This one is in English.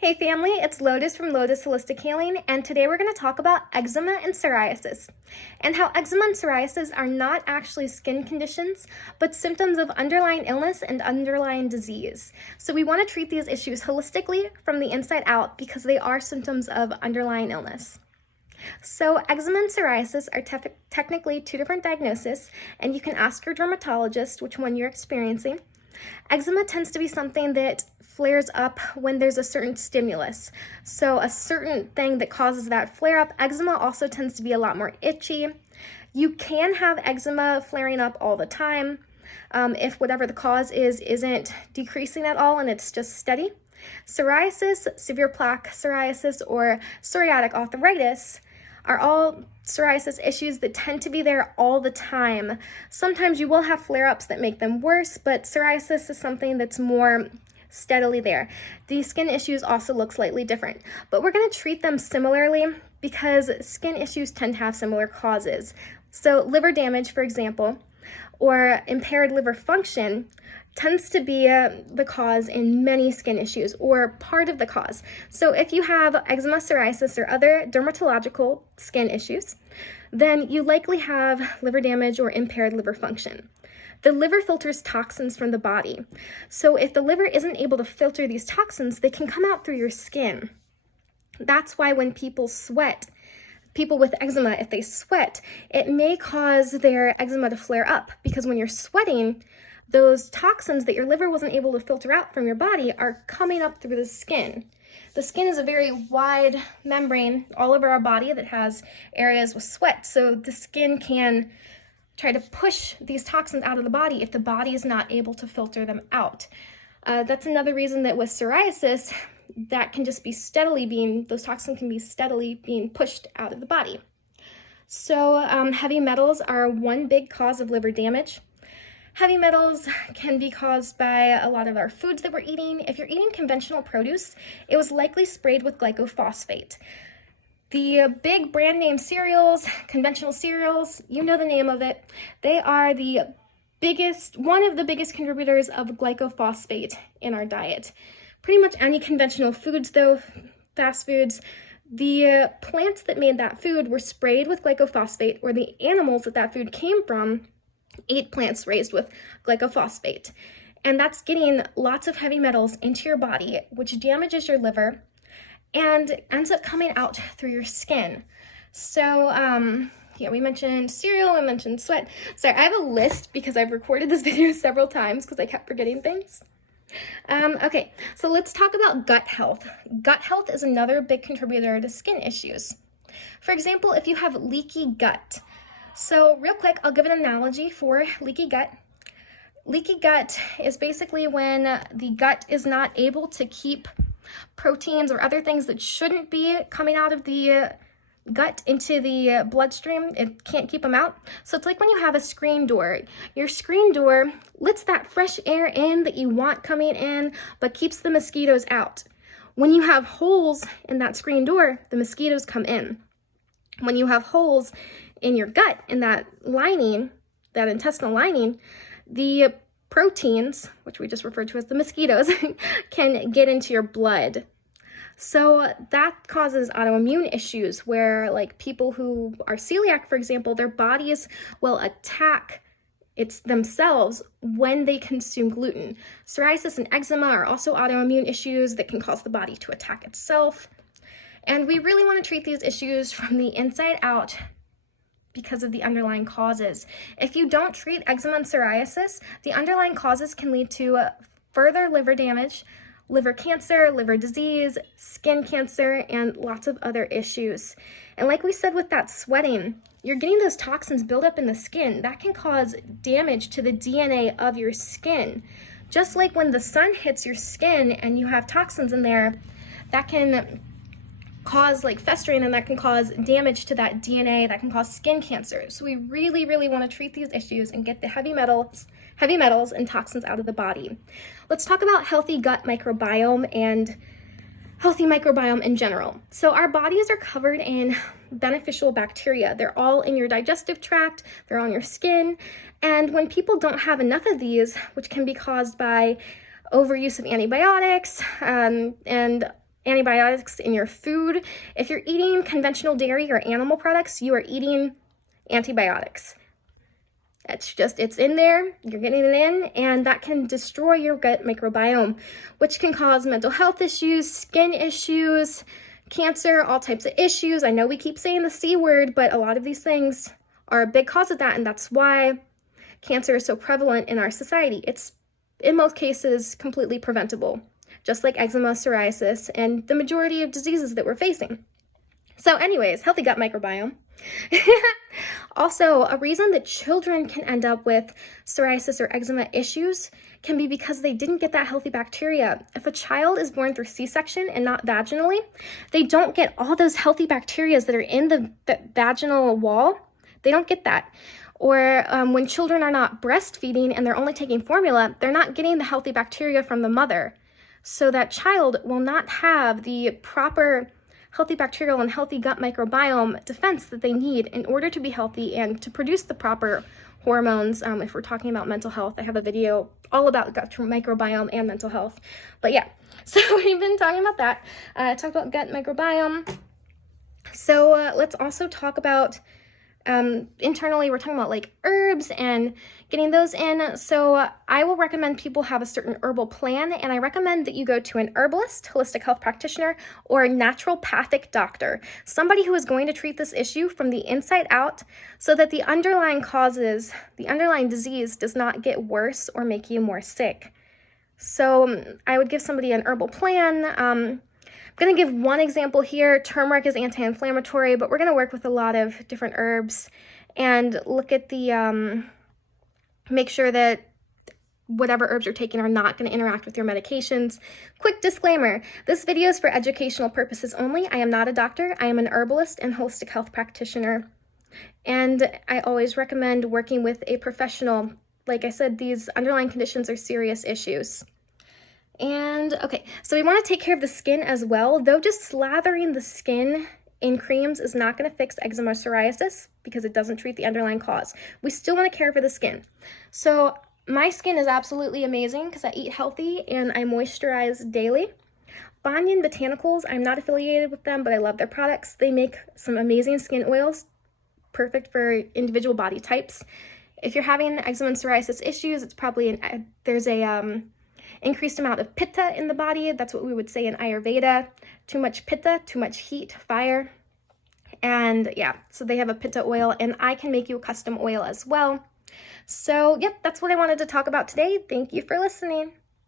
Hey family, it's Lotus from Lotus Holistic Healing, and today we're going to talk about eczema and psoriasis, and how eczema and psoriasis are not actually skin conditions, but symptoms of underlying illness and underlying disease. So we want to treat these issues holistically from the inside out because they are symptoms of underlying illness. So eczema and psoriasis are technically two different diagnoses, and you can ask your dermatologist which one you're experiencing. Eczema tends to be something that flares up when there's a certain stimulus. So a certain thing that causes that flare up. Eczema also tends to be a lot more itchy. You can have eczema flaring up all the time if whatever the cause isn't decreasing at all and it's just steady. Psoriasis, severe plaque psoriasis, or psoriatic arthritis are all psoriasis issues that tend to be there all the time. Sometimes you will have flare-ups that make them worse, but psoriasis is something that's more steadily there. The skin issues also look slightly different, but we're going to treat them similarly because skin issues tend to have similar causes. So liver damage, for example, or impaired liver function tends to be the cause in many skin issues, or part of the cause. So if you have eczema, psoriasis, or other dermatological skin issues, then you likely have liver damage or impaired liver function. The liver filters toxins from the body. So if the liver isn't able to filter these toxins, they can come out through your skin. That's why when people sweat, people with eczema, if they sweat, it may cause their eczema to flare up, because when you're sweating, those toxins that your liver wasn't able to filter out from your body are coming up through the skin. The skin is a very wide membrane all over our body that has areas with sweat, so the skin can try to push these toxins out of the body if the body is not able to filter them out. That's another reason that with psoriasis, that can just be those toxins can be steadily being pushed out of the body. So heavy metals are one big cause of liver damage. Heavy metals can be caused by a lot of our foods that we're eating. If you're eating conventional produce, it was likely sprayed with glyphosate. The big brand name cereals, conventional cereals, you know the name of it, they are one of the biggest contributors of glyphosate in our diet. Pretty much any conventional foods though, fast foods, the plants that made that food were sprayed with glyphosate, or the animals that food came from ate plants raised with glyphosate. And that's getting lots of heavy metals into your body, which damages your liver and ends up coming out through your skin. So, we mentioned cereal, we mentioned sweat. Sorry, I have a list because I've recorded this video several times because I kept forgetting things. Okay, so let's talk about gut health. Gut health is another big contributor to skin issues. For example, if you have leaky gut. So real quick, I'll give an analogy for leaky gut. Leaky gut is basically when the gut is not able to keep proteins or other things that shouldn't be coming out of the gut into the bloodstream. It can't keep them out. So it's like when you have a screen door. Your screen door lets that fresh air in that you want coming in, but keeps the mosquitoes out. When you have holes in that screen door, the mosquitoes come in. When you have holes in your gut, in that lining, that intestinal lining, the proteins, which we just referred to as the mosquitoes, can get into your blood. So that causes autoimmune issues where, like, people who are celiac, for example, their bodies will attack themselves when they consume gluten. Psoriasis and eczema are also autoimmune issues that can cause the body to attack itself. And we really want to treat these issues from the inside out because of the underlying causes. If you don't treat eczema and psoriasis, the underlying causes can lead to further liver damage, liver cancer, liver disease, skin cancer, and lots of other issues. And like we said with that sweating, you're getting those toxins build up in the skin. That can cause damage to the DNA of your skin. Just like when the sun hits your skin and you have toxins in there, that can cause festering, and that can cause damage to that DNA, that can cause skin cancer. So we really, really want to treat these issues and get the heavy metals and toxins out of the body. Let's talk about healthy gut microbiome and healthy microbiome in general. So our bodies are covered in beneficial bacteria. They're all in your digestive tract, they're on your skin, and when people don't have enough of these, which can be caused by overuse of antibiotics and antibiotics in your food. If you're eating conventional dairy or animal products, you are eating antibiotics. It's in there, you're getting it in, and that can destroy your gut microbiome, which can cause mental health issues, skin issues, cancer, all types of issues. I know we keep saying the C word, but a lot of these things are a big cause of that, and that's why cancer is so prevalent in our society. It's, in most cases, completely preventable, just like eczema, psoriasis, and the majority of diseases that we're facing. So anyways, healthy gut microbiome. Also, a reason that children can end up with psoriasis or eczema issues can be because they didn't get that healthy bacteria. If a child is born through C-section and not vaginally, they don't get all those healthy bacteria that are in the vaginal wall. They don't get that. Or when children are not breastfeeding and they're only taking formula, they're not getting the healthy bacteria from the mother. So that child will not have the proper healthy bacterial and healthy gut microbiome defense that they need in order to be healthy and to produce the proper hormones. If we're talking about mental health, I have a video all about gut microbiome and mental health. But yeah, so we've been talking about that. I talked about gut microbiome. So let's also talk about internally, we're talking about like herbs and getting those in. So I will recommend people have a certain herbal plan, and I recommend that you go to an herbalist, holistic health practitioner, or a naturopathic doctor, somebody who is going to treat this issue from the inside out so that the underlying causes, the underlying disease does not get worse or make you more sick. So I would give somebody an herbal plan. I'm going to give one example here. Turmeric is anti-inflammatory, but we're going to work with a lot of different herbs and look at the, make sure that whatever herbs you're taking are not going to interact with your medications. Quick disclaimer, this video is for educational purposes only. I am not a doctor. I am an herbalist and holistic health practitioner. And I always recommend working with a professional. Like I said, these underlying conditions are serious issues. And okay, so we want to take care of the skin as well, though just slathering the skin in creams is not going to fix eczema or psoriasis because it doesn't treat the underlying cause. We still want to care for the skin. So my skin is absolutely amazing because I eat healthy and I moisturize daily. Banyan Botanicals, I'm not affiliated with them, but I love their products. They make some amazing skin oils, perfect for individual body types. If you're having eczema and psoriasis issues, it's probably there's a increased amount of pitta in the body. That's what we would say in Ayurveda. Too much pitta, too much heat, fire. And yeah, so they have a pitta oil, and I can make you a custom oil as well. So yep, that's what I wanted to talk about today. Thank you for listening.